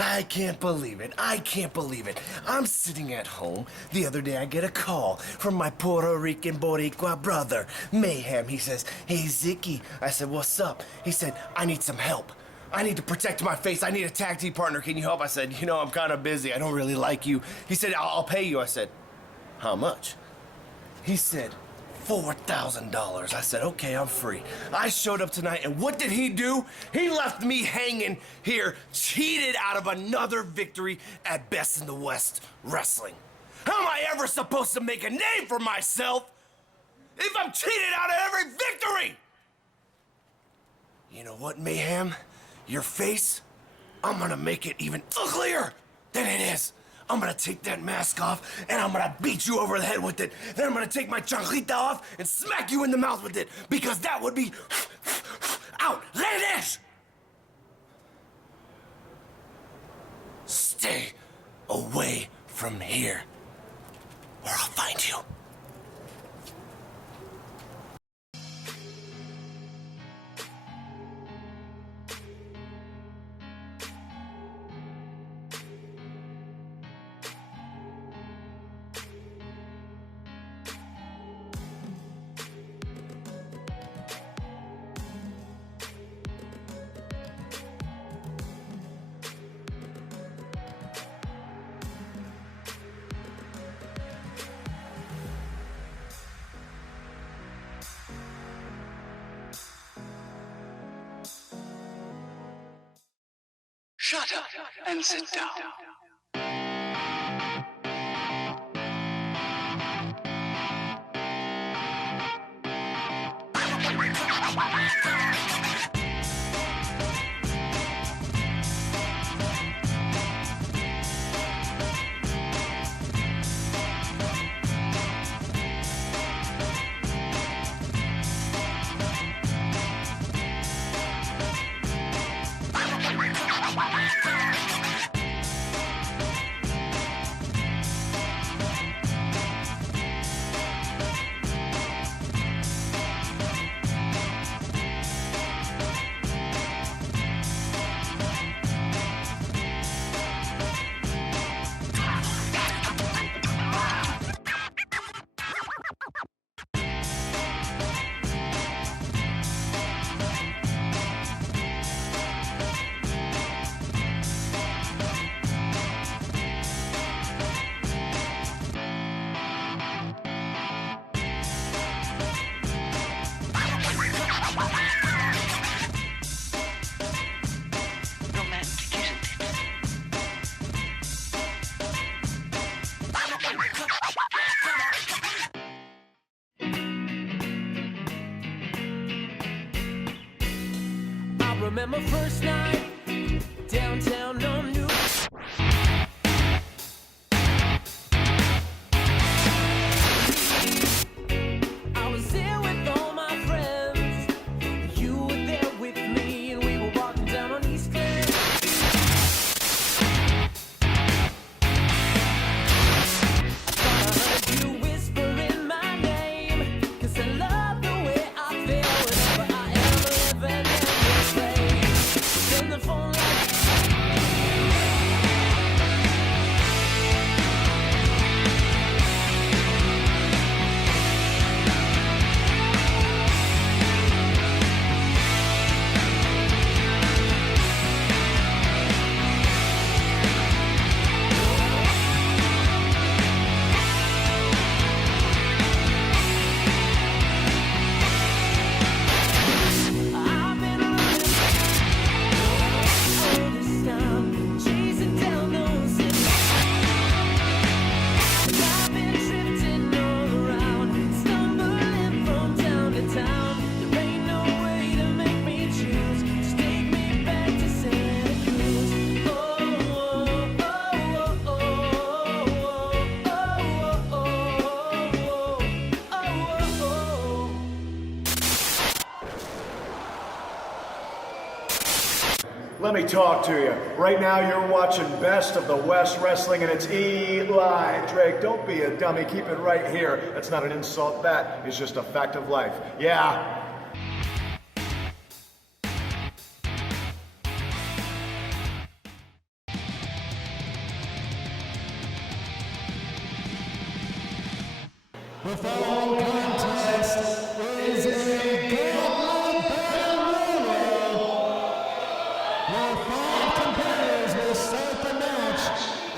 I can't believe it. I can't believe it. I'm sitting at home. The other day I get a call from my Puerto Rican Boricua brother, Mayhem. He says, "Hey, Zicky." I said, "What's up?" He said, "I need some help. I need to protect my face. I need a tag team partner. Can you help?" I said, "You know, I'm kind of busy. I don't really like you." He said, I'll pay you." I said, "How much?" He said, $4,000. I said, "Okay, I'm free." I showed up tonight, and what did he do? He left me hanging here, cheated out of another victory at Best in the West Wrestling. How am I ever supposed to make a name for myself if I'm cheated out of every victory? You know what, Mayhem? Your face, I'm gonna make it even uglier than it is. I'm gonna take that mask off, and I'm gonna beat you over the head with it. Then I'm gonna take my chanclita off and smack you in the mouth with it, because that would be outlandish! Stay away from here, or I'll find you. Shut up and sit down. Remember first night downtown on New. I was there with all my me talk to you. Right now you're watching Best of the West Wrestling and it's Eli. Drake, don't be a dummy. Keep it right here. That's not an insult. That is just a fact of life. Yeah. The following contest is a Gauntlet Battle Royal, where 5 competitors will start the match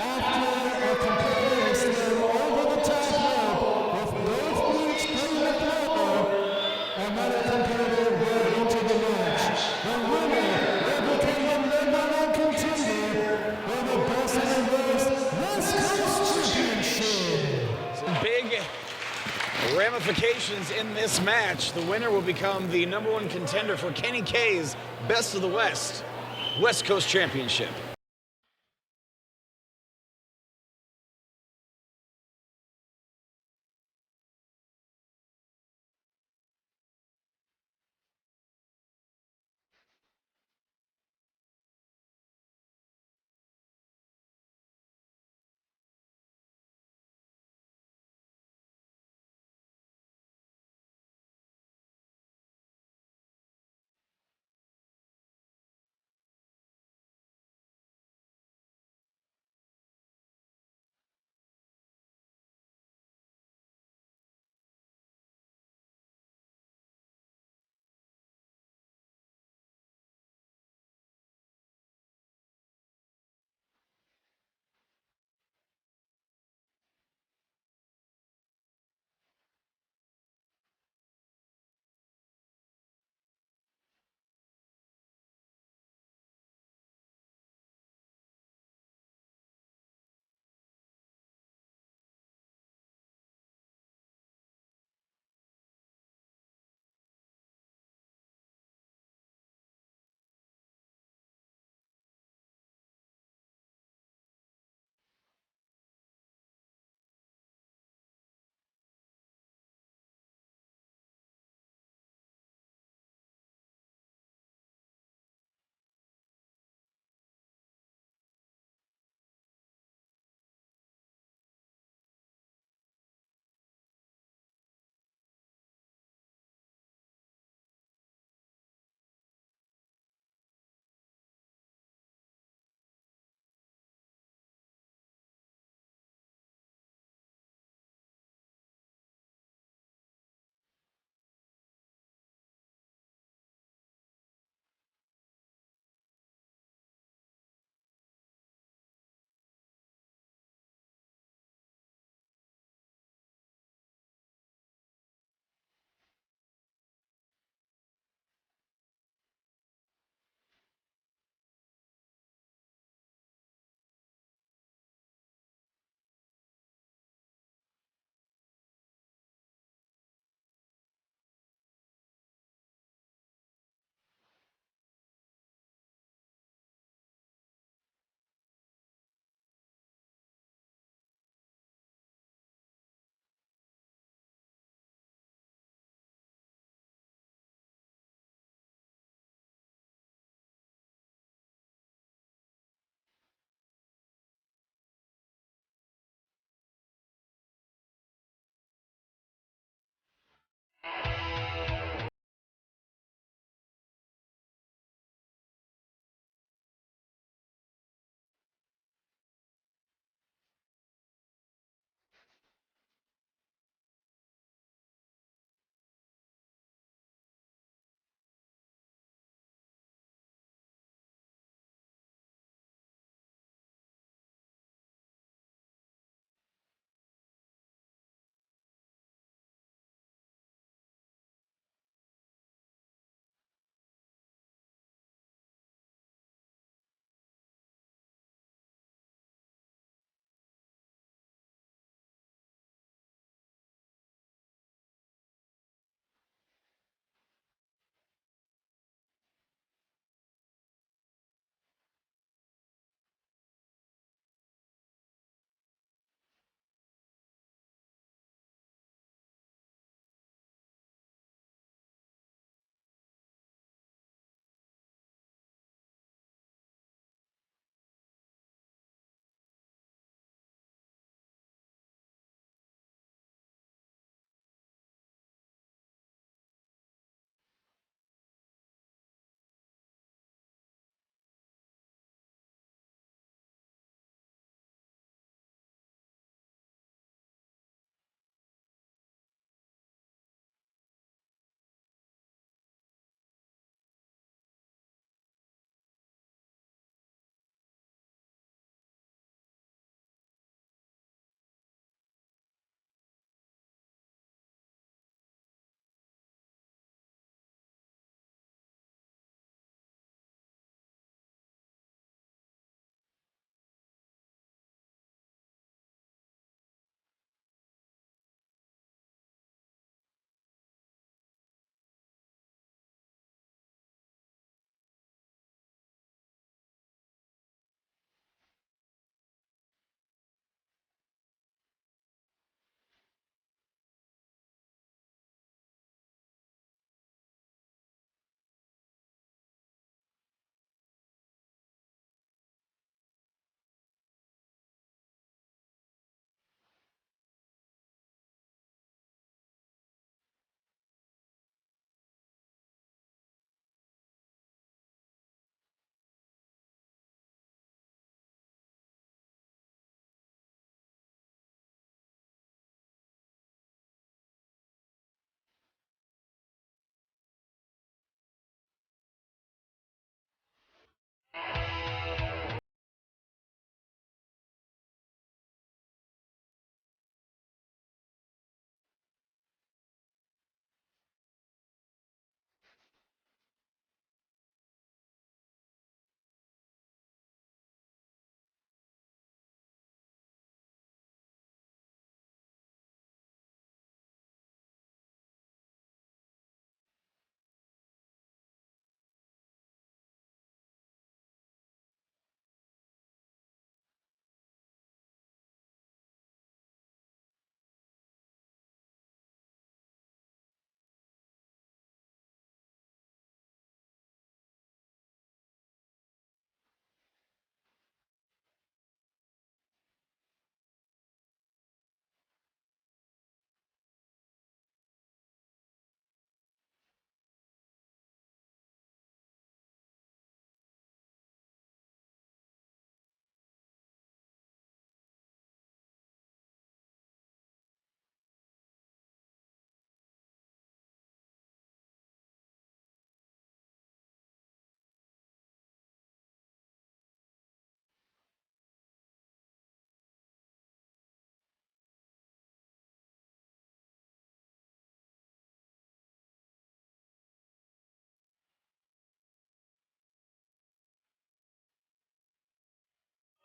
after a competitor is thrown over the top rope with both feet clean of the floor. Another competitor will enter the match. The winner will become the #1 contender for the Best of the West Coast Championship. Big ramifications in this match. The winner will become the #1 contender for Kenny K's Best of the West Coast Championship.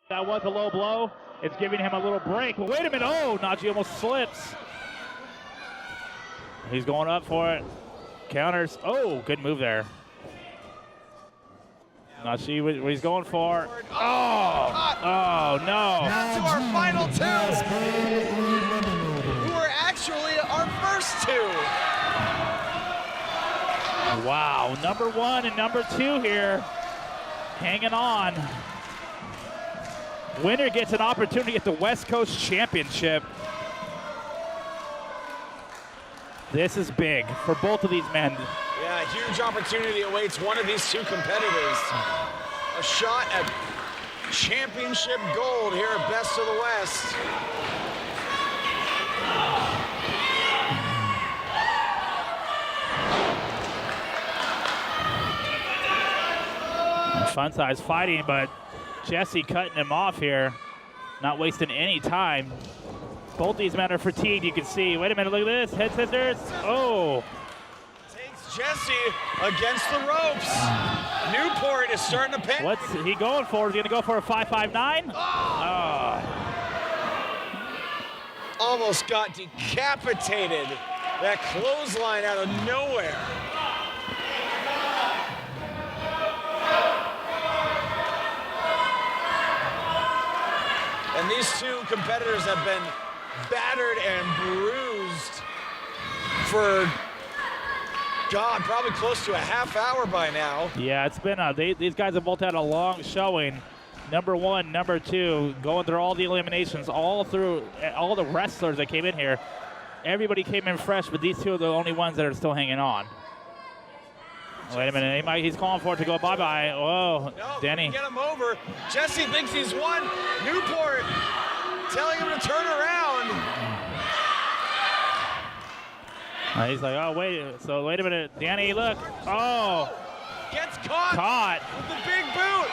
That was a low blow. It's giving him a little break. But wait a minute. Oh, Najee almost slips. He's going up for it. Counters. Oh, good move there. Najee, what he's going for. Oh, no. To our final two, who are actually our first two. Wow, number 1 and number 2 here, hanging on. Winner gets an opportunity at the West Coast Championship. This is big for both of these men. Yeah, a huge opportunity awaits one of these two competitors. A shot at championship gold here at Best of the West. Fun size fighting, but Jesse cutting him off here, not wasting any time. Both these men are fatigued, you can see. Wait a minute, look at this, head scissors. Oh. Takes Jesse against the ropes. Newport is starting to panic. What's he going for? Is he gonna go for a 559? Oh. Almost got decapitated. That clothesline out of nowhere. And these two competitors have been battered and bruised for, God, probably close to a half hour by now. Yeah, it's been these guys have both had a long showing. Number 1, number 2, going through all the eliminations, all the wrestlers that came in here. Everybody came in fresh, but these two are the only ones that are still hanging on. Wait a minute, he's calling for it to go bye-bye. Whoa, No, Denny. get him over. Jesse thinks he's won. Newport telling him to turn around. He's like, oh, wait a minute. Danny, look. Oh. Gets caught. With the big boot.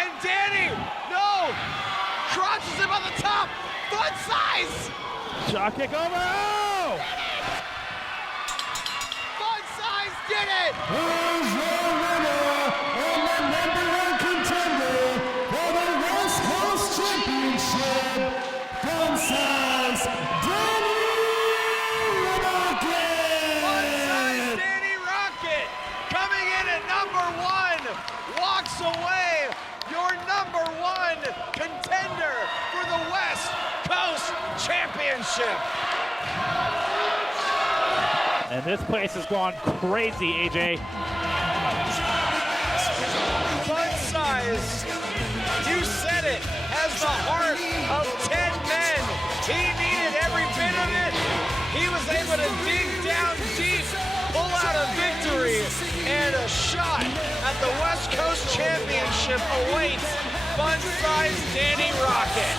And Danny, no. Crotches him on the top. Foot size. Shot kick over. Oh. Foot size did it. Who's your winner and the #1 contender for the West Coast Championship, Fun Size Danny Rocket! Danny Rocket coming in at number 1, walks away your number 1 contender for the West Coast Championship. And this place has gone crazy, AJ. Fun Size, you said it, has the heart of 10 men. He needed every bit of it. He was able to dig down deep, pull out a victory, and a shot at the West Coast Championship awaits Fun Size Danny Rocket.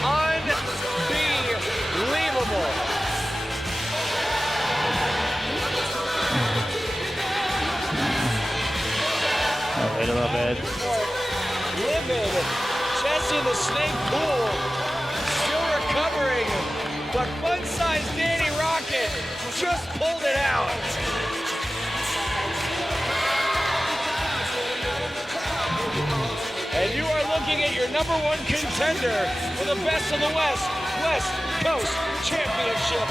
Unbelievable. Wait a little bit. Livid. Jesse the Snake Pool still recovering, but Fun Size Danny Rocket just pulled it out. And you are looking at your number 1 contender for the Best of the West Coast Championship.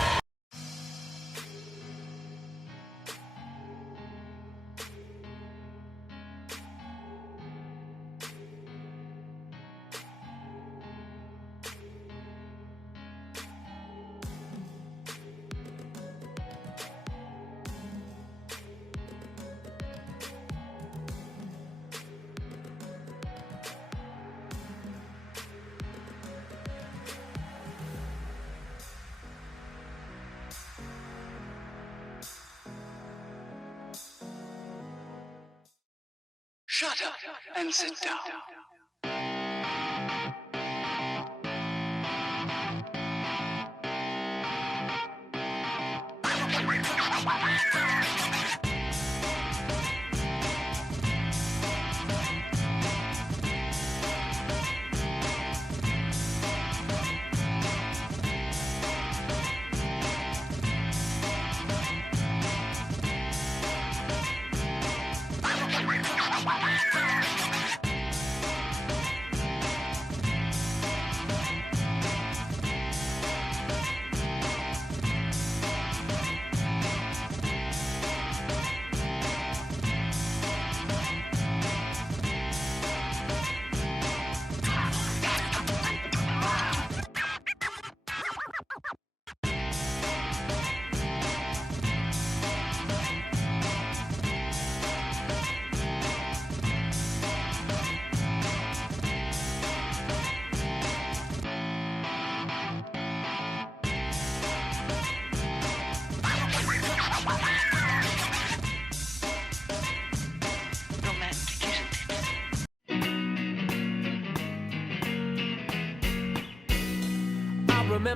Shut up and sit down.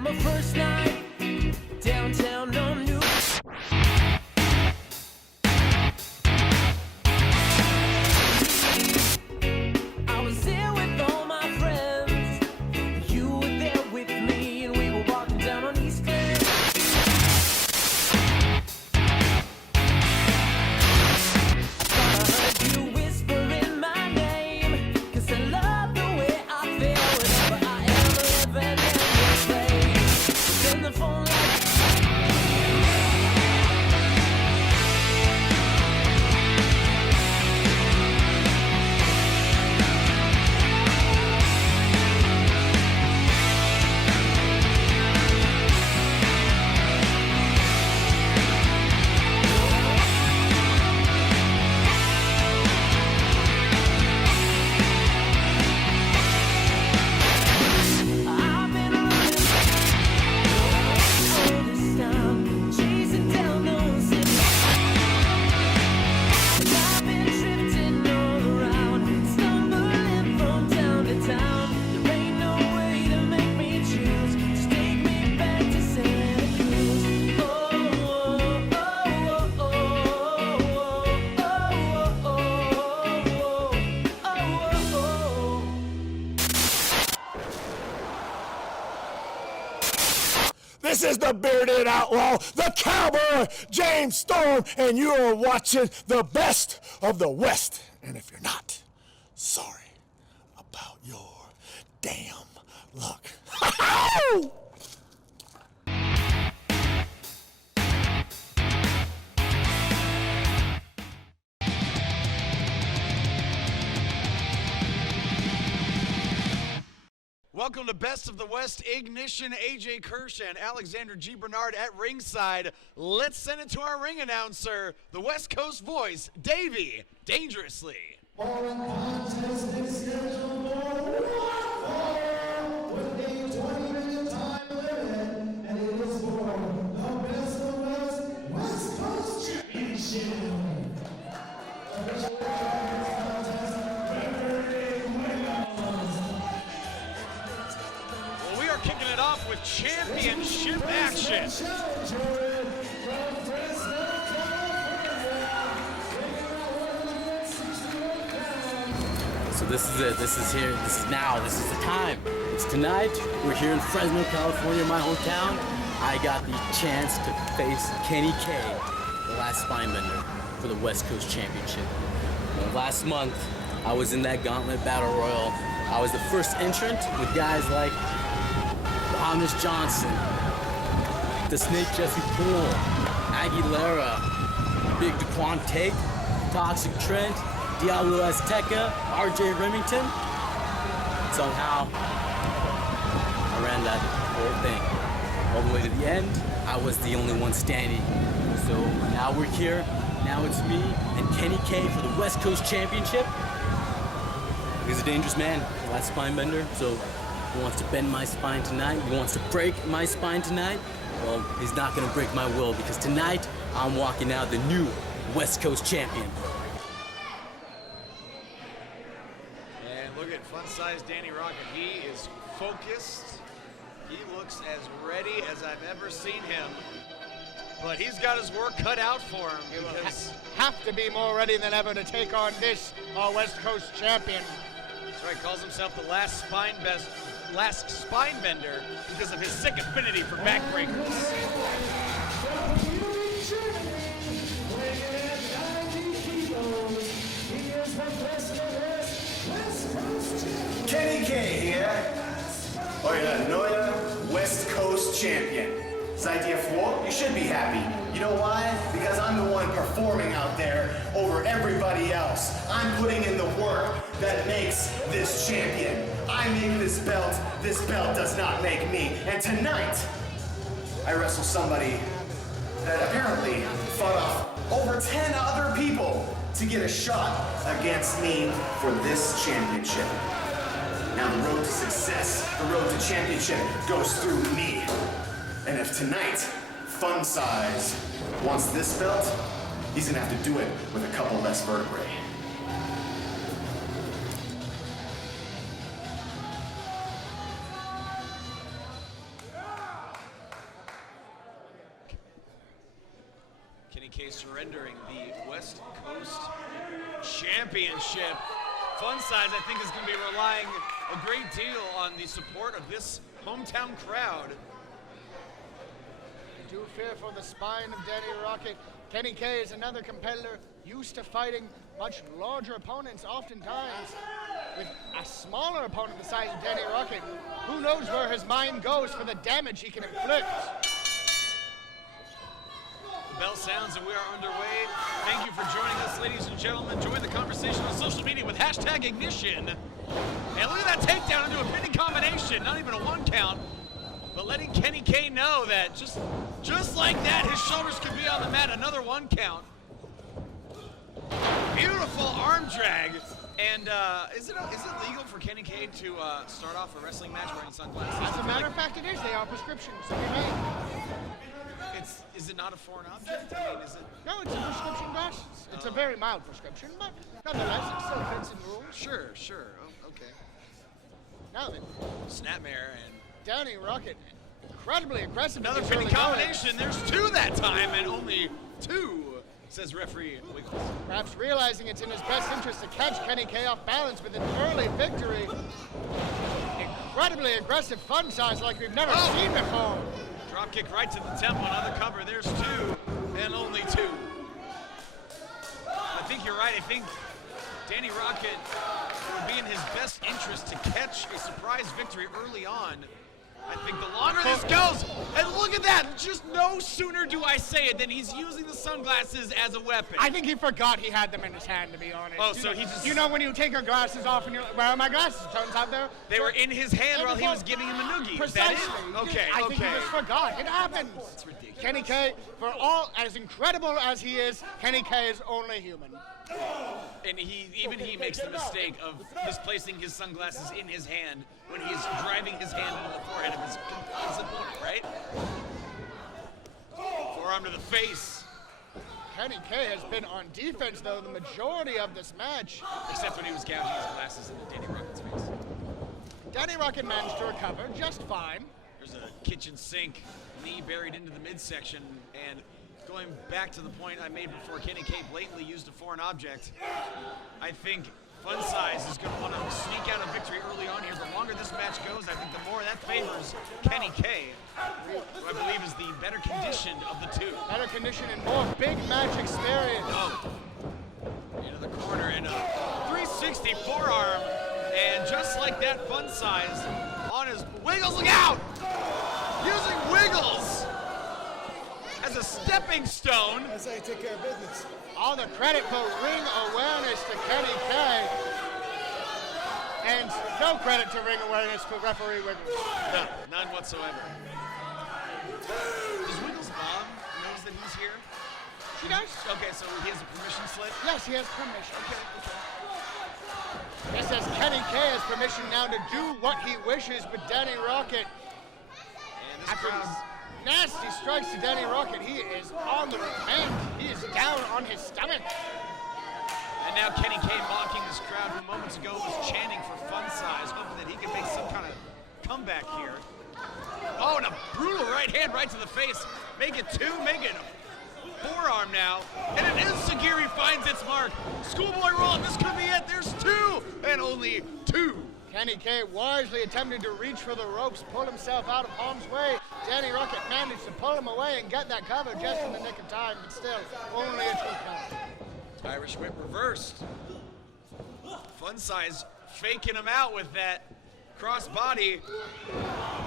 My first night downtown on New. I was there with all my friends. You were there with me, and we were walking down on East Glen. I heard you whispering my name, 'cause I love the way I feel whenever I am living in this place. Then the phone line. I've been running all this time, chasing down those cities. I've been drifting all around, stumbling from town to town. There ain't no way to make me choose. Just take me back to Santa Cruz. Oh, oh, oh, oh, oh, oh, oh. This is the bearded outlaw, the cowboy, James Storm, and you are watching the best of the West. And if you're not, sorry about your damn luck. Welcome to Best of the West. Ignition, AJ Kirsch, and Alexander G. Bernard at ringside. Let's send it to our ring announcer, the West Coast voice, Davey Dangerously. Following contest is scheduled for 1 fall with a 20-minute time limit, and it is for the Best of the West West Coast Championship. Official contest, referee Williams. Well, we are kicking it off with championship action. Challenger from Fresno, California, weighing out 161 pounds. So this is it. This is here. This is now. This is the time. It's tonight. We're here in Fresno, California, my hometown. I got the chance to face Kenny K, the last spine bender, for the West Coast Championship. Last month, I was in that Gauntlet Battle Royal. I was the first entrant with guys like the Amish Johnson, the Snake Jesse Poole, Aguilera, Big Daquan Tate, Toxic Trent, Diablo Azteca, RJ Remington. Somehow, I ran that whole thing all the way to the end. I was the only one standing. So now we're here. Now it's me and Kenny K for the West Coast Championship. He's a dangerous man, last spine bender. So he wants to bend my spine tonight. He wants to break my spine tonight. Well, he's not gonna break my will, because tonight I'm walking out the new West Coast champion. And look at fun-sized Danny Rocket. He is focused. He looks as ready as I've ever seen him. But he's got his work cut out for him, because Have to be more ready than ever to take on this West Coast champion. that's right, calls himself the last spine bender because of his sick affinity for backbreakers. Kenny K here. Or the West Coast champion. Idea 4, you should be happy. You know why? Because I'm the one performing out there over everybody else. I'm putting in the work that makes this champion. I make this belt does not make me. And tonight, I wrestle somebody that apparently fought off over 10 other people to get a shot against me for this championship. Now the road to success, the road to championship goes through me. And if tonight, Fun Size wants this belt, he's gonna have to do it with a couple less vertebrae. Kenny K surrendering the West Coast Championship. Fun Size, I think, is going to be relying a great deal on the support of this hometown crowd. I do fear for the spine of Danny Rocket. Kenny K is another competitor used to fighting much larger opponents, oftentimes with a smaller opponent the size of Danny Rocket. Who knows where his mind goes for the damage he can inflict. The bell sounds and we are underway. Thank you for joining us, ladies and gentlemen. Join the conversation on social media with #Ignition. And look at that takedown into a pinning combination, not even a 1 count. But letting Kenny K know that just like that, his shoulders could be on the mat. Another 1 count. Beautiful arm drag. And is it legal for Kenny K to start off a wrestling match wearing sunglasses? As a matter of fact, it is. They are prescriptions. So you may. Is it not a foreign object? I mean, is it? No, it's a prescription glasses. It's a very mild prescription, but nonetheless, it still fits in rules. Sure. Oh, okay. Now then, Snapmare and Danny Rocket, incredibly aggressive. another pinning combination. There's 2 that time, and only 2, says referee Wiggles. Perhaps realizing it's in his best interest to catch Kenny K off balance with an early victory. Incredibly aggressive Fun Size like we've never seen before. Drop kick right to the temple, another cover. There's 2, and only 2. I think you're right. I think Danny Rocket, it would be in his best interest to catch a surprise victory early on. I think the longer this goes, and look at that, just no sooner do I say it than he's using the sunglasses as a weapon. I think he forgot he had them in his hand, to be honest. Oh, so he just... You know when you take your glasses off and you're like, where are my glasses? Turns out they were in his hand while he was giving him a noogie. Precisely. Is that it? Okay, I think he just forgot. It happens. It's ridiculous. Kenny K, for all as incredible as he is, Kenny K is only human. And even he makes the mistake of misplacing his sunglasses in his hand when he is driving his hand into the forehead of his opponent, right? Forearm to the face. Kenny K has been on defense, though, the majority of this match. Except when he was gouging his glasses into Danny Rocket's face. Danny Rocket managed to recover just fine. There's a kitchen sink, knee buried into the midsection, and going back to the point I made before, Kenny K blatantly used a foreign object. I think Fun Size is going to want to sneak out a victory early on here. The longer this match goes, I think the more that favors Kenny K, who I believe is the better conditioned of the 2. Better conditioned and more big match experience. Oh. Into the corner and a 360 forearm. And just like that, Fun Size on his Wiggles, look out! Using Wiggles as a stepping stone. That's how you take care of business. All the credit for ring awareness to Kenny K. And no credit to ring awareness for referee Wiggles. No, none whatsoever. Does Wiggles' mom knows that he's here? She does. Okay, so he has a permission slip? Yes, he has permission. Okay. It says Kenny K has permission now to do what he wishes with Danny Rocket. And this After crowd... nasty strikes to Danny Rocket, he is on the repent. He is down on his stomach. And now Kenny K mocking this crowd who moments ago was chanting for Fun Size, hoping that he could make some kind of comeback here. Oh, and a brutal right hand right to the face. Make it 2, make it a forearm now. And an Enziguri finds its mark. Schoolboy roll, this could be it. There's 2, and only 2. Kenny K wisely attempted to reach for the ropes, pull himself out of harm's way. Danny Rocket managed to pull him away and get that cover just in the nick of time, but still, only a 2 count. Irish whip reversed. Fun Size faking him out with that cross body.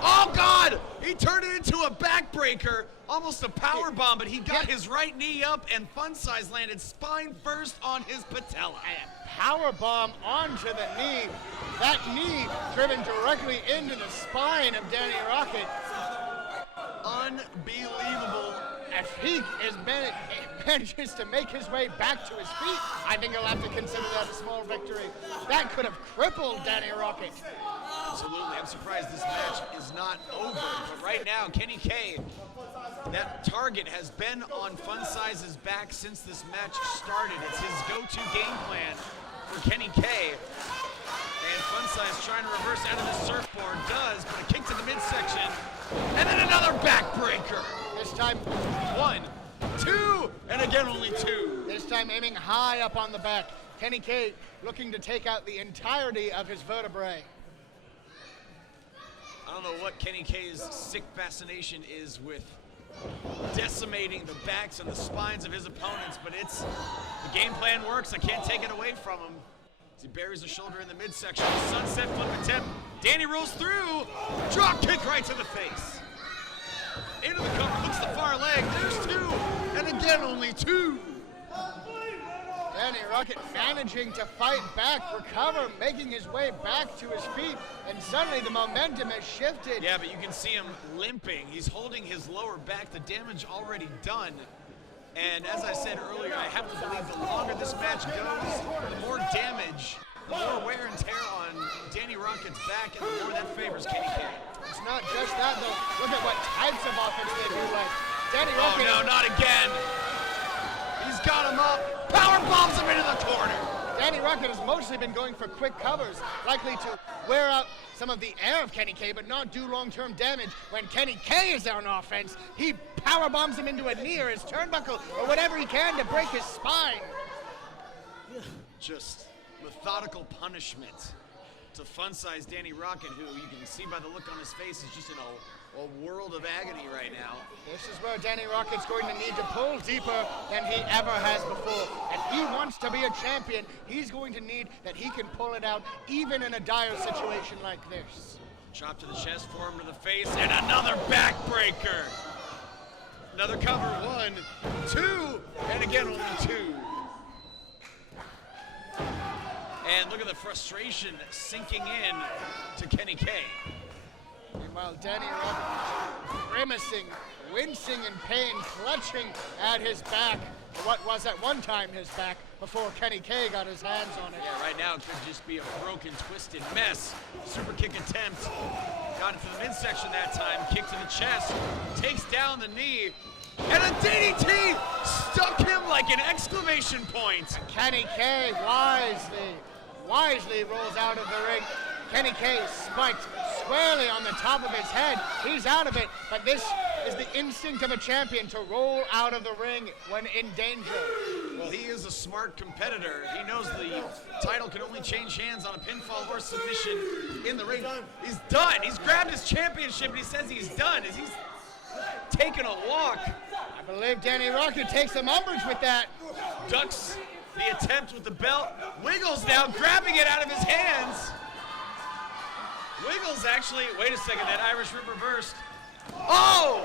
Oh God! He turned it into a backbreaker, almost a power bomb, but he got his right knee up and Fun Size landed spine first on his patella. Power bomb onto the knee. That knee driven directly into the spine of Danny Rocket. Unbelievable. If he manages to make his way back to his feet, I think he'll have to consider that a small victory. That could have crippled Danny Rocket. Absolutely. I'm surprised this match is not over. But right now, Kenny K, that target has been on Fun Size's back since this match started. It's his go-to game plan for Kenny K. And Fun Size trying to reverse out of the surfboard. Does, but a kick to the midsection. And then another backbreaker. This time, 1, 2, and again, only 2. This time aiming high up on the back. Kenny K looking to take out the entirety of his vertebrae. I don't know what Kenny K's sick fascination is with decimating the backs and the spines of his opponents, but the game plan works. I can't take it away from him. As he buries the shoulder in the midsection, sunset flip attempt. Danny rolls through, drop kick right to the face. Into the cover, hooks the far leg. There's 2, and again only 2. Danny Rocket managing to fight back, recover, making his way back to his feet, and suddenly the momentum has shifted. Yeah, but you can see him limping. He's holding his lower back, the damage already done. And as I said earlier, I have to believe the longer this match goes, the more damage, the more wear and tear on Danny Rocket's back, and the more that favors Kenny K. It's not just that, though. Look at what types of offense they do. Like Danny Rocket. Oh, no, not again. He's got him up. Power bombs him into the corner. Danny Rocket has mostly been going for quick covers, likely to wear out some of the air of Kenny K, but not do long-term damage. When Kenny K is on offense, he power bombs him into a knee or his turnbuckle or whatever he can to break his spine. Just methodical punishment to fun-size Danny Rocket, who you can see by the look on his face is just in a world of agony right now. This is where Danny Rocket's going to need to pull deeper than he ever has before. If he wants to be a champion, he's going to need that he can pull it out even in a dire situation like this. Chop to the chest, forearm to the face, and another backbreaker. Another cover, 1, 2, and again only 2. And look at the frustration sinking in to Kenny K. Meanwhile, Danny Rocket grimacing, wincing in pain, clutching at his back. What was at one time his back before Kenny K got his hands on it. Yeah, right now it could just be a broken, twisted mess. Super kick attempt. Got it to the midsection that time. Kick to the chest. Takes down the knee. And a DDT stuck him like an exclamation point. Kenny K wisely rolls out of the ring. Kenny K spiked squarely on the top of his head. He's out of it, but this is the instinct of a champion to roll out of the ring when in danger. Well, he is a smart competitor. He knows the title can only change hands on a pinfall or submission in the ring. He's done. He's grabbed his championship and he says he's done as he's taking a walk. I believe Danny Rocket takes some umbrage with that. Ducks the attempt with the belt. Wiggles now, grabbing it out of his hands. Wiggles actually, wait a second, that Irish Rip reversed. Oh!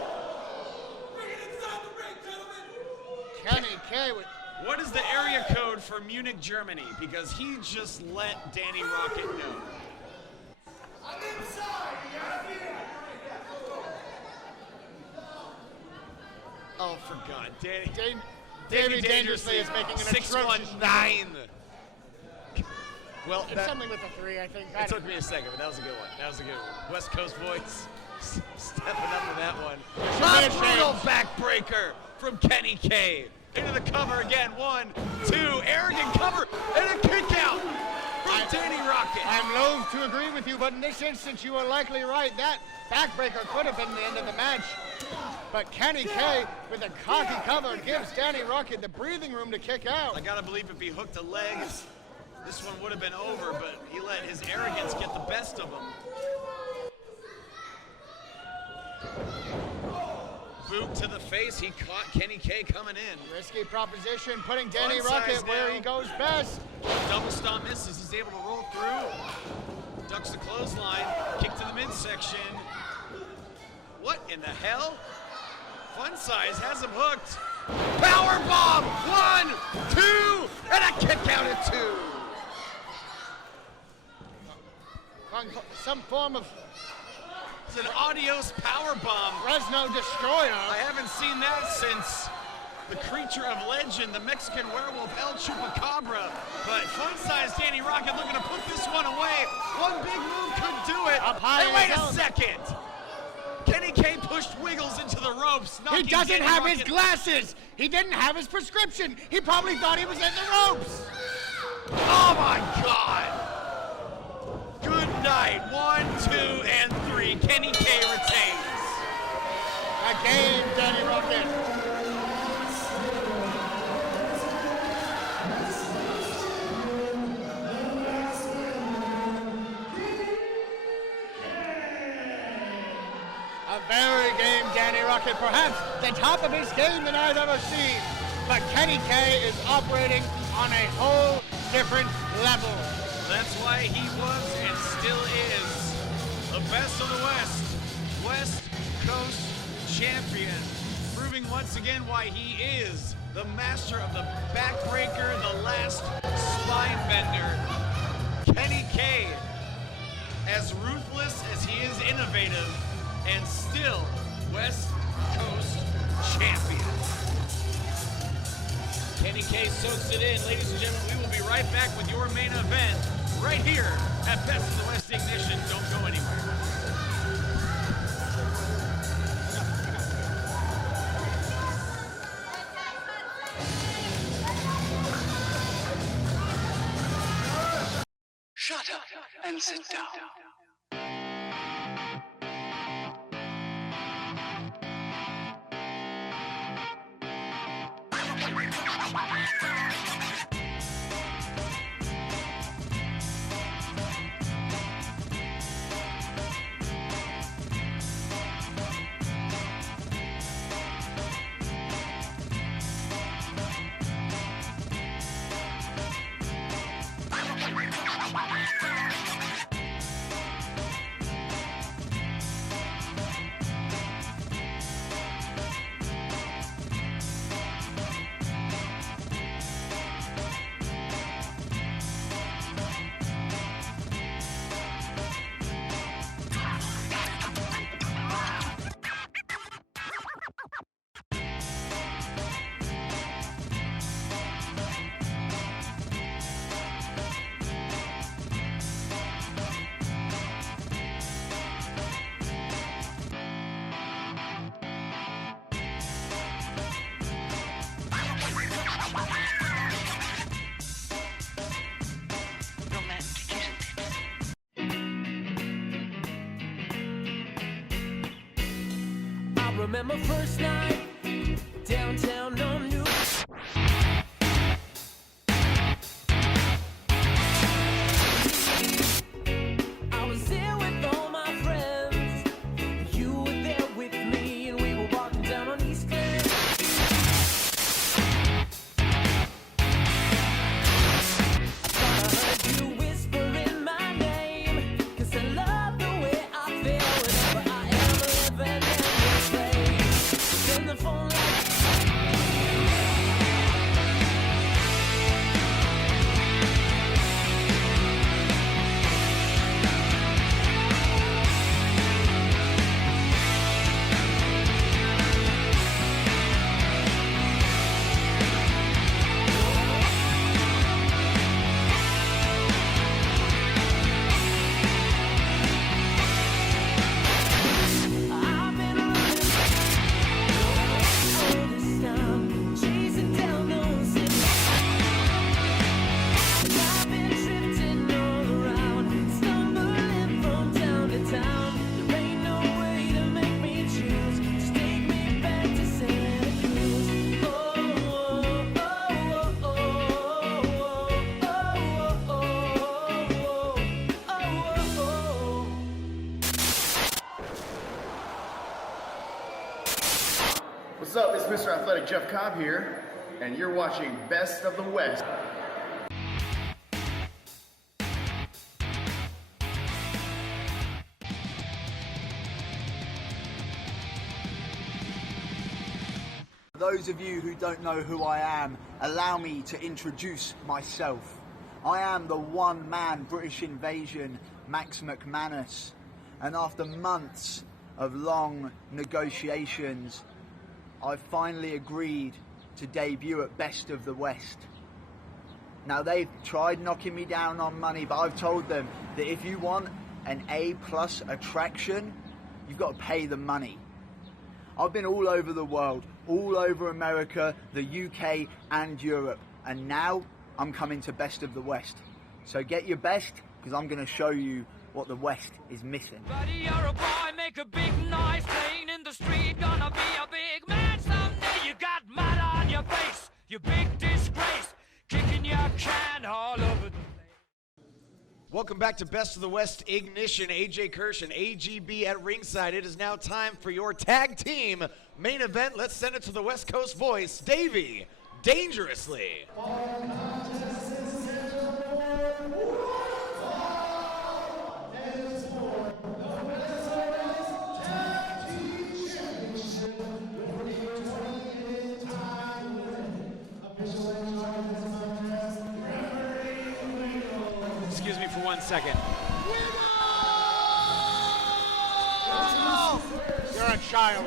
Kenny K with... What is the area code for Munich, Germany? Because he just let Danny Rocket know. Oh, for God, Davey Dangerously is making an atrocious... 619. Well, It's something with a 3, I think. It took me a second, but that was a good one. That was a good one. West Coast boys stepping up to that one. A brutal backbreaker from Kenny K. Into the cover again. 1, 2, arrogant cover, and a kick out from Danny Rocket. I'm loath to agree with you, but in this instance, you are likely right. That backbreaker could have been the end of the match. But Kenny K, with a cocky cover, gives Danny Rocket the breathing room to kick out. I gotta believe if he hooked a leg, this one would have been over, but he let his arrogance get the best of him. Boot to the face, he caught Kenny K coming in. Risky proposition, putting Danny One Rocket size where now. he goes best. Double stomp misses, he's able to roll through. Ducks the clothesline, kick to the midsection. What in the hell? Fun Size has him hooked. Power bomb, 1, 2, and a kick out at 2. Some form of It's an adios power bomb. Fresno Destroyer. I haven't seen that since the creature of legend, the Mexican werewolf El Chupacabra. But Fun Size Danny Rocket looking to put this one away. One big move could do it. Up high And wait in a his second. Kenny K pushed Wiggles into the ropes. He knocking doesn't Danny have Rocket. his glasses. He didn't have his prescription. He probably thought he was in the ropes. Oh my God. Good night. 1, 2, and 3. Kenny K retains. Again, Danny Rocket. Rocket, perhaps the top of his game that I've ever seen. But Kenny K is operating on a whole different level. That's why he was and still is the best of the West Coast champion, proving once again why he is the master of the backbreaker, the last spine bender. Kenny K, as ruthless as he is innovative, and still West Coast champion. Kenny K soaks it in. Ladies and gentlemen, we will be right back with your main event right here at Best of the West Ignition. Don't go anywhere. Shut up and sit down. Remember first night downtown on New. I was there with all my friends. You were there with me, and we were walking down on East Glen. I heard you whispering my name, 'cause I love the way I feel whenever I am living in this. Then the phone I've been running all this time, chasing down those cities. I've been drifting all around, stumbling from town to town. There ain't no way to make me choose. Just take me back to Santa Cruz. Oh, oh, oh, oh, oh, oh, oh, oh. What's up? It's Mr. Athletic Jeff Cobb here, and you're watching Best of the West. For those of you who don't know who I am, allow me to introduce myself. I am the one-man British invasion, Max McManus, and after months of long negotiations, I've finally agreed to debut at Best of the West. Now, they've tried knocking me down on money, but I've told them that if you want an A+ attraction, you've got to pay the money. I've been all over the world, all over America, the UK and Europe, and now I'm coming to Best of the West. So get your best, because I'm going to show you what the West is missing. Buddy, you're a boy, make a big noise, playing in the street, gonna be a big man someday. You got mud on your face, you big disgrace, kicking your can all over the place. Welcome back to Best of the West Ignition. AJ Kirsch and AGB at ringside. It is now time for your tag team Main event, let's send it to the West Coast voice, Davey, dangerously. Excuse me for 1 second. You're a child.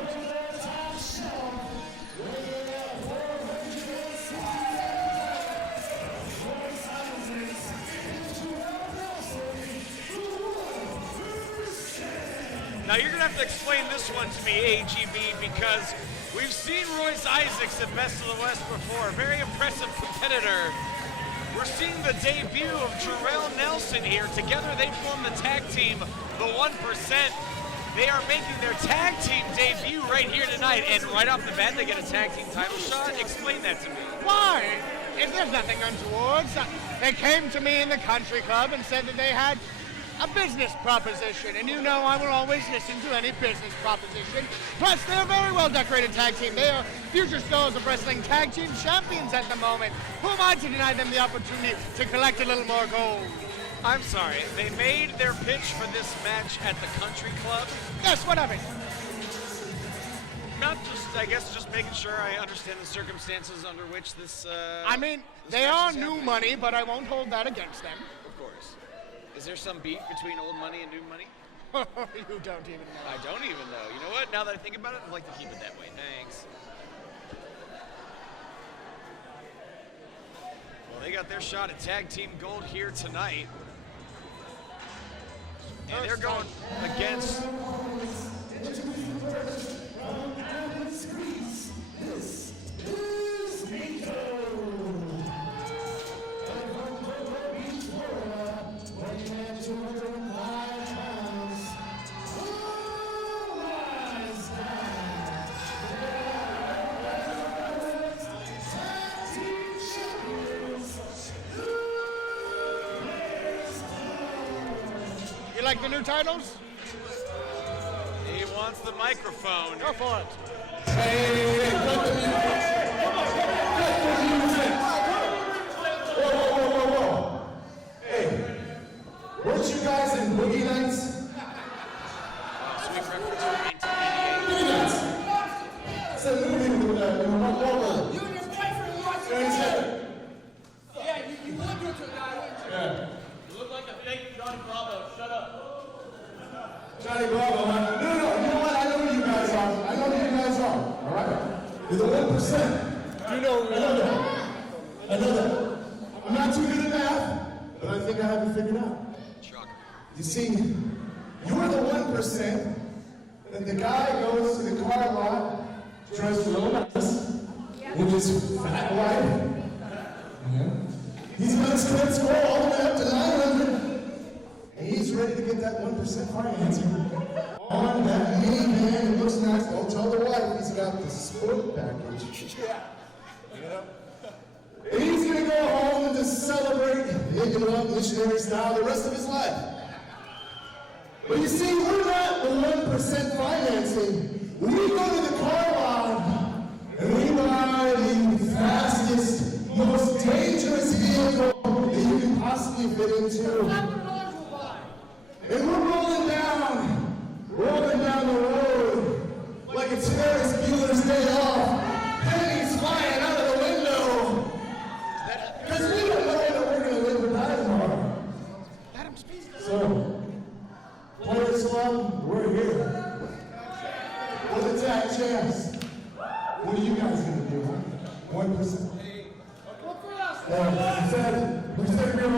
Now you're gonna have to explain this one to me, AGB, because we've seen Royce Isaacs at Best of the West before. Very impressive competitor. We're seeing the debut of Jerel Nelson here. Together they form the tag team, the 1%. They are making their tag team debut right here tonight, and right off the bat they get a tag team title shot. Explain that to me. Why? If there's nothing untoward, they came to me in the country club and said that they had a business proposition, and you know I will always listen to any business proposition. Plus, they're a very well-decorated tag team. They are future stars of wrestling tag team champions at the moment. Who am I to deny them the opportunity to collect a little more gold? I'm sorry, they made their pitch for this match at the country club? Yes, what of it? Not just, I guess, just making sure I understand the circumstances under which this, I mean, this they match are is new happening. money, but I won't hold that against them. Of course. Is there some beef between old money and new money? You don't even know. I don't even know. You know what? Now that I think about it, I'd like to keep it that way. Thanks. Well, they got their shot at tag team gold here tonight. And they're going against... You like the new titles? He wants the microphone. Go for it. Whoa. Hey, weren't you guys in Boogie Nights? Sweet reference from 1988. Boogie Nights. It's a movie with Mark Wahlberg. You and your boyfriend watched it. Yeah, you look good to a guy. Yeah. You look like a fake Johnny Bravo. Shut up. Johnny Bravo, huh? No, you know what? I know who you guys are. I know who you guys are. All right? You're the 1%. You know, I know that. I'm not too good at math, but I think I have it figured out. You see, you're the 1%, and the guy goes to the car lot, dressed real nice, with his fat wife. Yeah. He's got his credit score all the way up to 900. And he's ready to get that 1% financing on that minivan. It looks nice. Don't tell the wife he's got the sport package. Yeah. You know? And he's going to go home and just celebrate making love missionary style the rest of his life. But you see, we're not the 1% financing. We go to the car lot and we buy the fastest, most dangerous vehicle that you can possibly fit into. And we're rolling down the road like it's Ferris Bueller's Day Off. Pennies flying out of the window. Because we don't know that we're going to live or die tomorrow. So, Players Club, we're here. We're the tag champs. What are you guys going to do, huh? 1%. We said we were on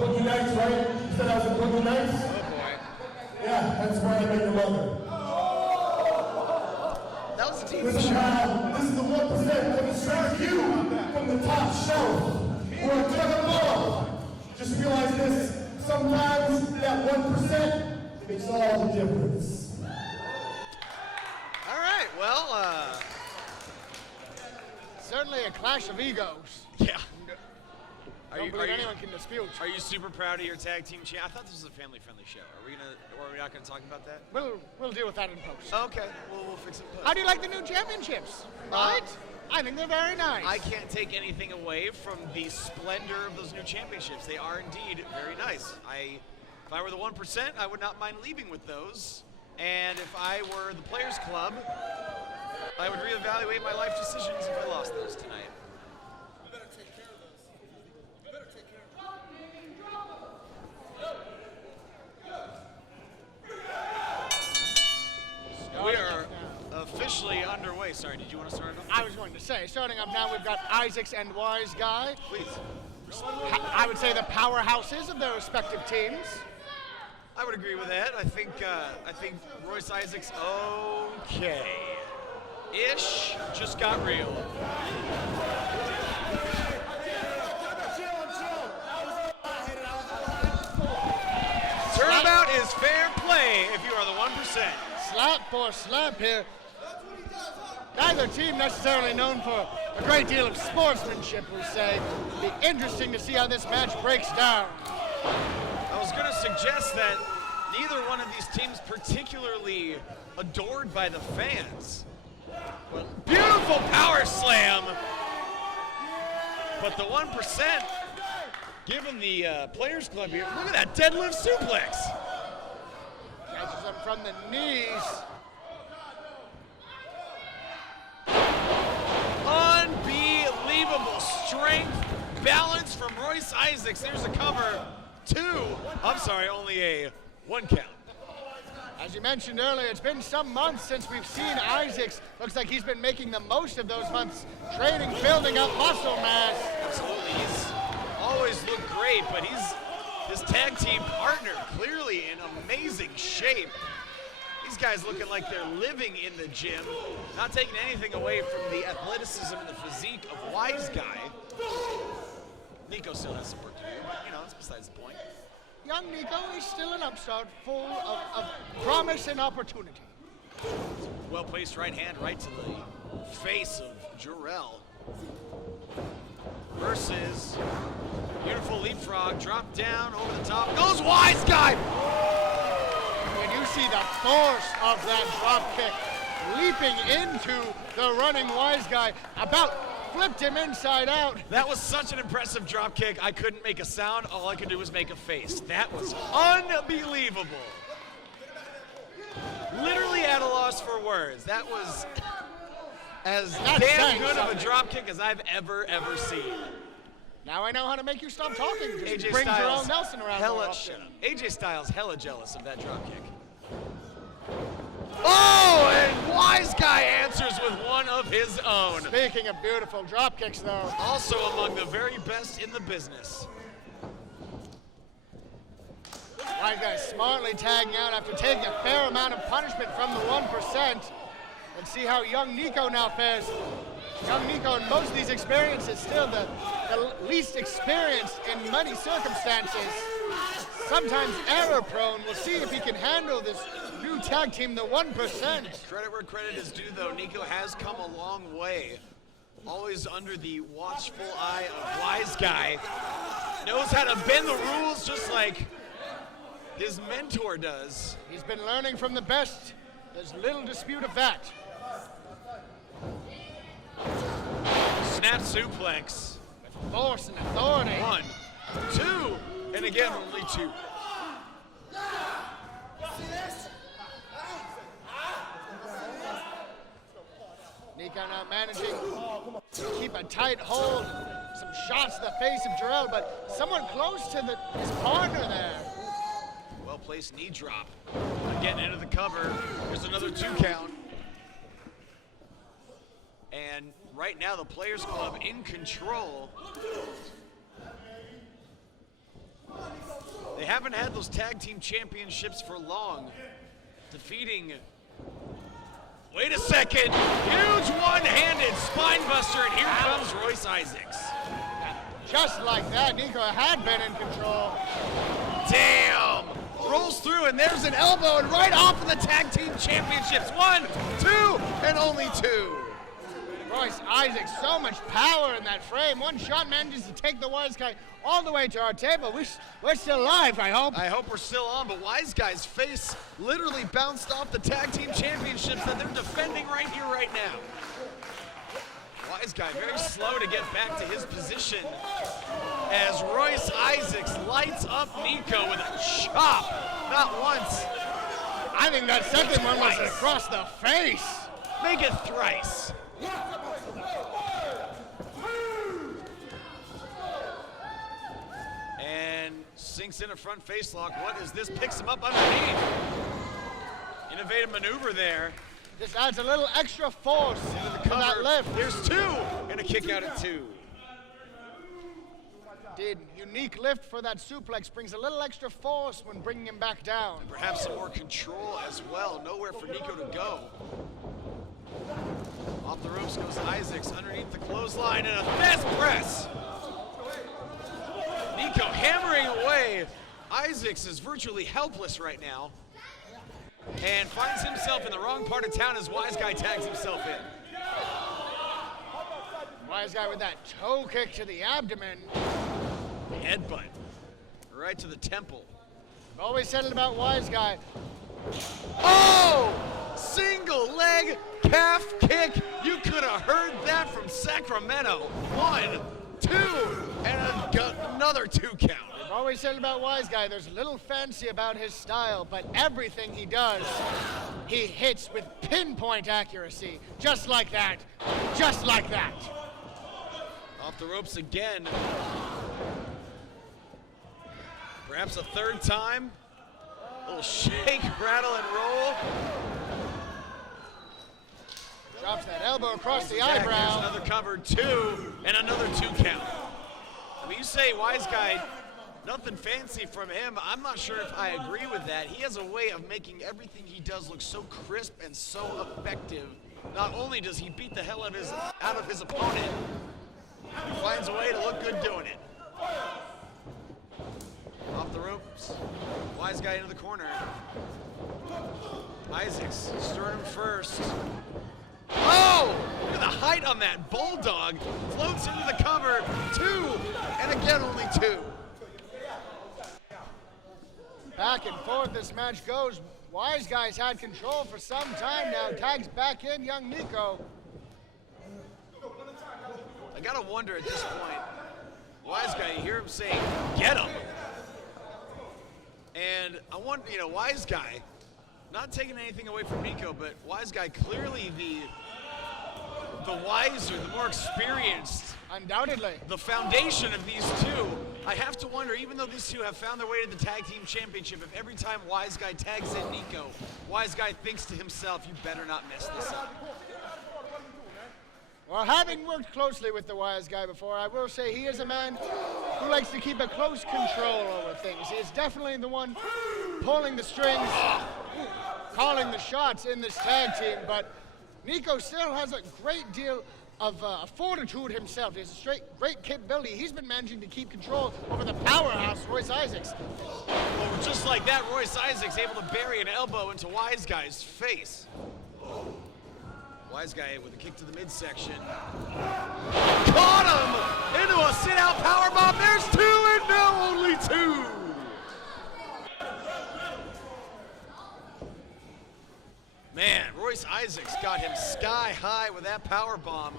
Boogie Nights, right? You said I was at Boogie Nights? Yeah, that's where I met your mother. That was a team This is the 1% that will serve you from the top shelf. We're a ton above. Just realize this, sometimes that 1% makes all the difference. All right, well, Certainly a clash of egos. yeah. Don't believe anyone can dispute. Are you super proud of your tag team champ? I thought this was a family-friendly show. Are we not gonna talk about that? We'll deal with that in post. Okay, we'll fix it in post. How do you like the new championships? Right? I think they're very nice. I can't take anything away from the splendor of those new championships. They are indeed very nice. If I were the 1%, I would not mind leaving with those. And if I were the Players Club, I would reevaluate my life decisions if I lost those tonight. You better take care of those. You better take care of We are officially underway. Sorry, did you want to start it off? I was going to say, starting up now, we've got Isaacs and Wise Guy. Please. I would say the powerhouses of their respective teams. I would agree with that. I think Royce Isaacs, okay-ish, just got real. Turnabout is fair play if you are the 1%. Slap for slap here. Neither team necessarily known for a great deal of sportsmanship, we say. It'll be interesting to see how this match breaks down. I was going to suggest that neither one of these teams particularly adored by the fans. But beautiful power slam. But the 1%, given the Players Club here, look at that deadlift suplex. Catches him from the knees. Unbelievable strength, balance from Royce Isaacs. There's a cover. Only a 1 count. As you mentioned earlier, it's been some months since we've seen Isaacs. Looks like he's been making the most of those months, training, building up muscle mass. Absolutely, he's always looked great, but his tag team partner clearly in amazing shape. These guys looking like they're living in the gym, not taking anything away from the athleticism and the physique of Wise Guy. Nico still has some work to do, but that's besides the point. Young Nico is still an upstart, full of promise and opportunity. Well-placed right hand right to the face of Jerel. Versus beautiful leapfrog, drop down over the top. Goes Wise Guy! When you see the force of that drop kick leaping into the running Wise Guy, about flipped him inside out. That was such an impressive drop kick. I couldn't make a sound. All I could do was make a face. That was unbelievable. Literally at a loss for words. That was as damn good of a drop kick as I've ever seen. Now I know how to make you stop talking. Just AJ bring Styles, Jerel Nelson around. AJ Styles hella jealous of that drop kick. Oh, and Wise Guy answers with one of his own. Speaking of beautiful drop kicks, though. Also among the very best in the business. Wise Guy smartly tagging out after taking a fair amount of punishment from the 1%. And see how young Nico now fares. Young Nico in most of these experiences still the least experienced in many circumstances. Sometimes error prone. We'll see if he can handle this new tag team, the 1%. Credit where credit is due, though. Nico has come a long way. Always under the watchful eye of Wise Guy. Knows how to bend the rules just like his mentor does. He's been learning from the best. There's little dispute of that. Snap suplex. With force and authority. 1, 2, and again only 2. Nico now managing to keep a tight hold. Some shots to the face of Jerel, but somewhat close to his partner there. Well-placed knee drop. Getting into the cover. There's another 2 count. And right now the Players Club in control. They haven't had those tag team championships for long. Defeating, wait a second, huge one-handed spine buster, and here comes Royce Isaacs. Just like that, Nico had been in control. Damn! Rolls through, and there's an elbow, and right off of the tag team championships. 1, 2, and only 2. Royce Isaacs, so much power in that frame. One shot manages to take the Wise Guy all the way to our table. We're still live, I hope. I hope we're still on, but Wise Guy's face literally bounced off the Tag Team Championships that they're defending right here, right now. Wise Guy very slow to get back to his position as Royce Isaacs lights up Nico with a chop. Not once. I think that second one was across the face. Make it thrice. And sinks in a front face lock. What is this? Picks him up underneath. Innovative maneuver there. This adds a little extra force to that lift. Here's two, and a kick out at two. Did unique lift for that suplex, brings a little extra force when bringing him back down. Perhaps some more control as well. Nowhere for Nico to go. Off the ropes goes Isaacs underneath the clothesline and a fast press. Nico hammering away. Isaacs is virtually helpless right now and finds himself in the wrong part of town as Wise Guy tags himself in. Wise Guy with that toe kick to the abdomen. Headbutt right to the temple. I've always said it about Wise Guy. Oh! Single leg calf kick. You could have heard that from Sacramento. 1, 2, and another 2 count. I've always said it about Wise Guy, there's a little fancy about his style, but everything he does, he hits with pinpoint accuracy. Just like that. Just like that. Off the ropes again. Perhaps a third time. A little shake, rattle, and roll. Drops that elbow across the Back. eyebrow. There's another cover, 2, and another 2 count. I mean, you say Wise Guy, nothing fancy from him. I'm not sure if I agree with that. He has a way of making everything he does look so crisp and so effective. Not only does he beat the hell out of his opponent, he finds a way to look good doing it. Off the ropes. Wise Guy into the corner. Isaacs, sternum first. Oh! Look at the height on that bulldog. Floats into the cover. 2, and again only 2. Back and forth this match goes. Wise Guy's had control for some time now. Tags back in young Nico. I gotta wonder at this point, Wise Guy, you hear him saying, get him. And I wonder, Wise Guy, not taking anything away from Nico, but Wise Guy clearly the wiser, the more experienced. Undoubtedly. The foundation of these two. I have to wonder, even though these two have found their way to the Tag Team Championship, if every time Wise Guy tags in Nico, Wise Guy thinks to himself, you better not mess this up. Well, having worked closely with the Wise Guy before, I will say he is a man who likes to keep a close control over things. He is definitely the one pulling the strings, calling the shots in this tag team, but Nico still has a great deal of fortitude himself. He has a great capability. He's been managing to keep control over the powerhouse, Royce Isaacs. Well, just like that, Royce Isaacs able to bury an elbow into Wise Guy's face. Wise Guy with a kick to the midsection. Caught him into a sit-out powerbomb. There's 2, and now only 2. Man, Royce Isaacs got him sky high with that powerbomb.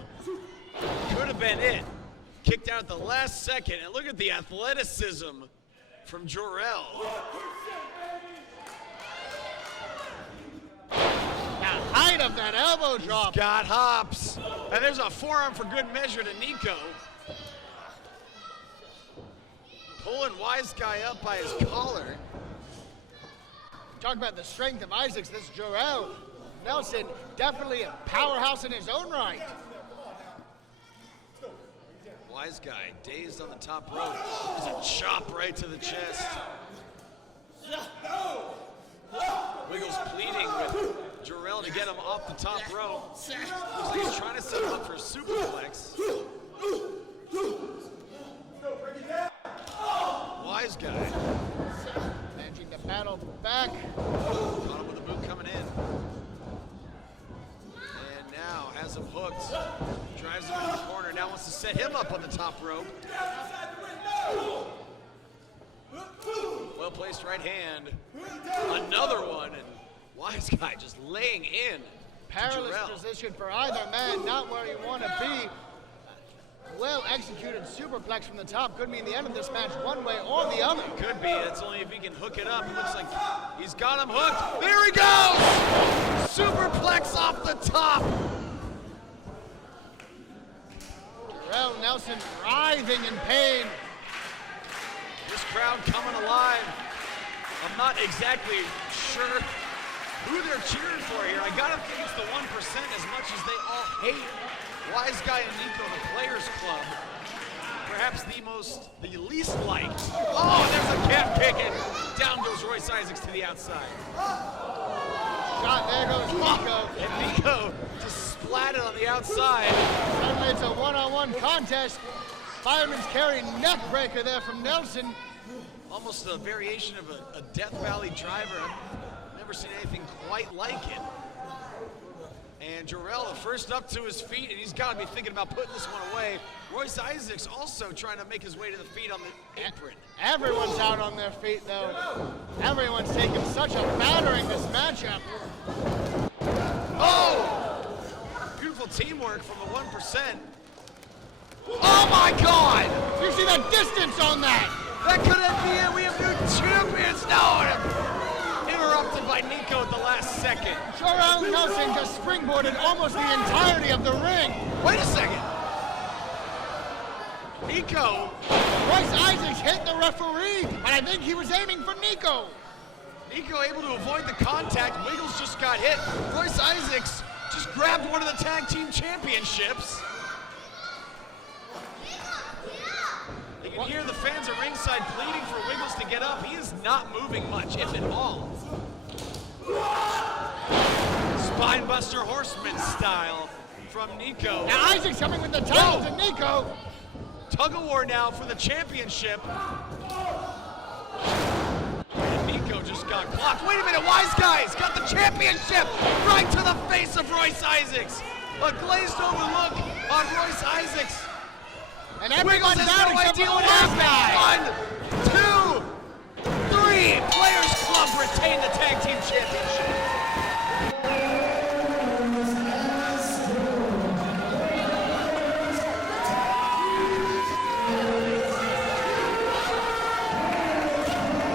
Could have been it. Kicked out at the last second, and look at the athleticism from Jerel. The height of that elbow drop. He's got hops. And there's a forearm for good measure to Nico. Pulling Wise Guy up by his collar. Talk about the strength of Isaacs. This Jerel Nelson, definitely a powerhouse in his own right. Wise Guy dazed on the top rope. There's a chop right to the chest. Wiggles pleading with Jerel to get him off the top rope. Looks like he's trying to set him up for a superplex. Wise Guy. Managing to battle back. Caught him with a boot coming in. And now has him hooked. Drives him into the corner, now wants to set him up on the top rope. Well-placed right hand. Another one, and Wise Guy just laying in. Perilous position for either man, not where you want to be. Well-executed superplex from the top could mean the end of this match one way or the other. Could be. It's only if he can hook it up. It looks like he's got him hooked. There he goes! Superplex off the top. Jerel Nelson writhing in pain. This crowd coming alive. I'm not exactly sure who they're cheering for here. I gotta think it's the 1% as much as they all hate Wise Guy and Nico, the Players Club. Perhaps the least liked. Oh, there's a calf kick, and down goes Royce Isaacs to the outside. Shot, there goes Nico. And Nico just splatted on the outside. Suddenly it's a one-on-one contest. Fireman's carry neck breaker there from Nelson. Almost a variation of a Death Valley driver. I've never seen anything quite like it. And Jerel, the first up to his feet, and he's got to be thinking about putting this one away. Royce Isaacs also trying to make his way to the feet on the apron. Everyone's out on their feet, though. Everyone's taking such a battering this matchup. Oh! Beautiful teamwork from the 1%. Oh my God! You see the distance on that? That couldn't be it. We have new champions now. Interrupted by Nico at the last second. Jerel Nelson just springboarded almost the entirety of the ring. Wait a second. Nico. Royce Isaacs hit the referee, but I think he was aiming for Nico. Nico able to avoid the contact. Wiggles just got hit. Royce Isaacs just grabbed one of the tag team championships. You can hear the fans at ringside pleading for Wiggles to get up. He is not moving much, if at all. Spinebuster Horseman style from Nico. Now Isaacs coming with the title to Nico. Tug of war now for the championship. And Nico just got clocked. Wait a minute, Wise Guy's got the championship right to the face of Royce Isaacs. A glazed over look on Royce Isaacs. And Wiggles everyone's has out no except idea for what Wise happened. Guy. 1, 2, 3. Players Club retain the tag team championship.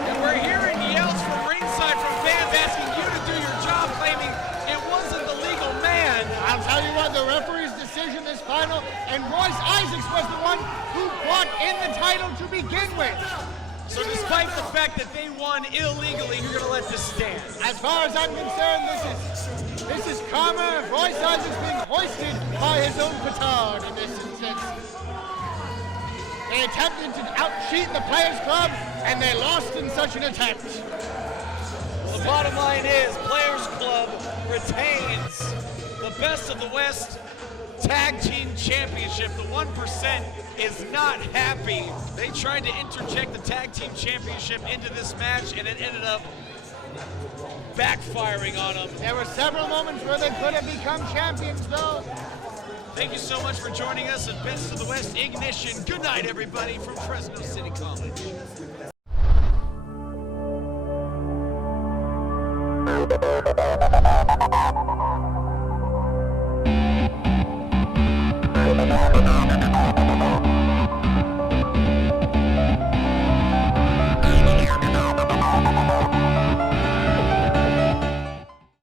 And we're hearing yells from ringside from fans asking you to do your job, claiming it wasn't the legal man. I'll tell you what, the referee's decision is final, and Royce Isaacs was the one who brought in the title to begin with. So despite the fact that they won illegally, you're gonna let this stand. As far as I'm concerned, this is karma. Royce Isaacs being hoisted by his own petard in this instance. They attempted to out-cheat the Players Club, and they lost in such an attempt. Well, the bottom line is, Players Club retains the Best of the West Tag Team Championship. The 1% is not happy. They tried to interject the Tag Team Championship into this match, and it ended up backfiring on them. There were several moments where they could have become champions, though. Thank you so much for joining us at Best of the West Ignition. Good night, everybody, from Fresno City College.